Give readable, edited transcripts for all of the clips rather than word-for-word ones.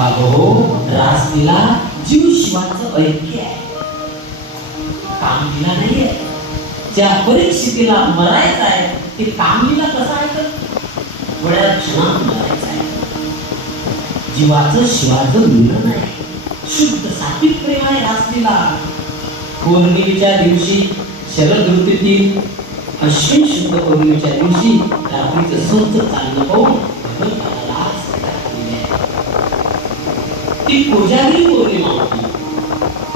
अहो रासलीला जीव शिवाचं ऐक्य आहे, कामलीला नाहीये. ज्या परिस्थितीला मरायचं आहे ते कामलीला कसं आहे तर थोड्या क्षणात मरायचं आहे. जीवाचं शिवाचं मिलन आहे, शुद्ध सात्विक प्रेम आहे रासलीला. पौर्णिमेच्या दिवशी शरद ऋतूतील अश्विन शुद्ध पौर्णिमेच्या दिवशी रात्रीचं स्वच्छ चालणं पाहून भगवंताला लाज वाटली आहे. ती कोजागिरी पौर्णिमा होती.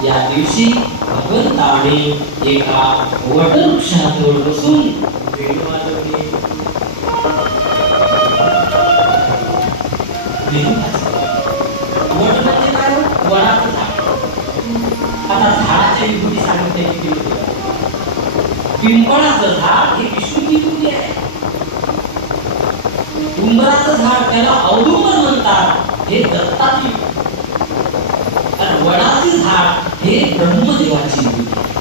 या दिवशी भगवंताने एका वटवृक्षाजवळ बसून वेण वाजवली. वट म्हणजे काय? वडाचं झाड. आता झाडाच्या विभूती सांगितल्याची केली. पिंपळाचं झाड हे विष्णूची विभूती आहे. उंबराचं झाड त्याला औदुंबर म्हणतात, हे दत्ताची. आणि वडाचे झाड हे ब्रह्मदेवाची विभूती आहे.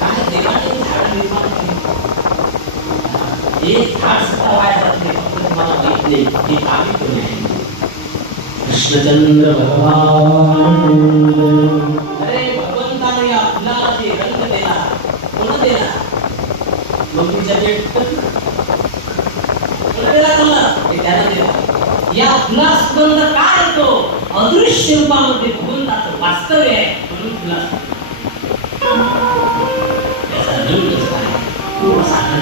काय देवाने झाड निर्माण केली. हे झाड सुद्धा वाया जात नाही, फक्त तुम्हाला माहित नाही हे कामी कोणी आहे. कृष्णचंद्र भगवान. अरे भगवंताने या फुलाला जे रंग दिला, कोण दिला? लोकीच्या पेट कोण दिला तुला? हे त्याला दिला. या फुला सुगंध काय येतो? अदृश्य रूपामध्ये भगवंताचं वास्तव्य आहे म्हणून फुला. त्याचा रंग काय? तो साधन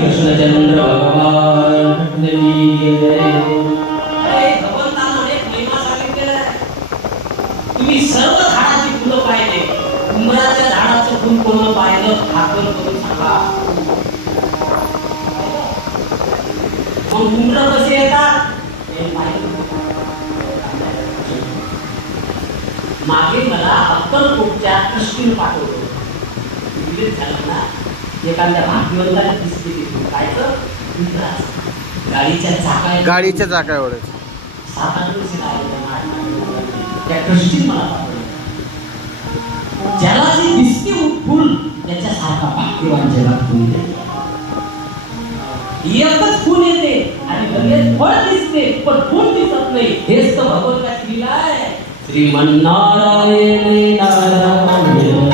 कृष्णचंद्र भगवान की जय. तुम्ही सर्व झाडाची फुलं पाहिजे. उंबराच्या झाडाचं फुल कोण पाहिलं खाकर करून सांगा. मग उंबर कसे येतात हे पाहिलं. मागे मला अक्कलकोटच्या कृष्ण पाठवतो. झालं ना एखाद्या भाग्यवंताने दिसते कायचं गाडीच्या चाकावर 7-8 वर्ष त्या कृष्ण मला पाठवलं. ज्याला जे दिसते फुल त्याच्यासारखा भाग्यवान जगात कोणी नाही. एकच फुल येते आणि लगेच फळ दिसते पण फुल दिसत नाही. हेच तर भगवंताची लीला आहे. श्रीमन्नारायण नारायण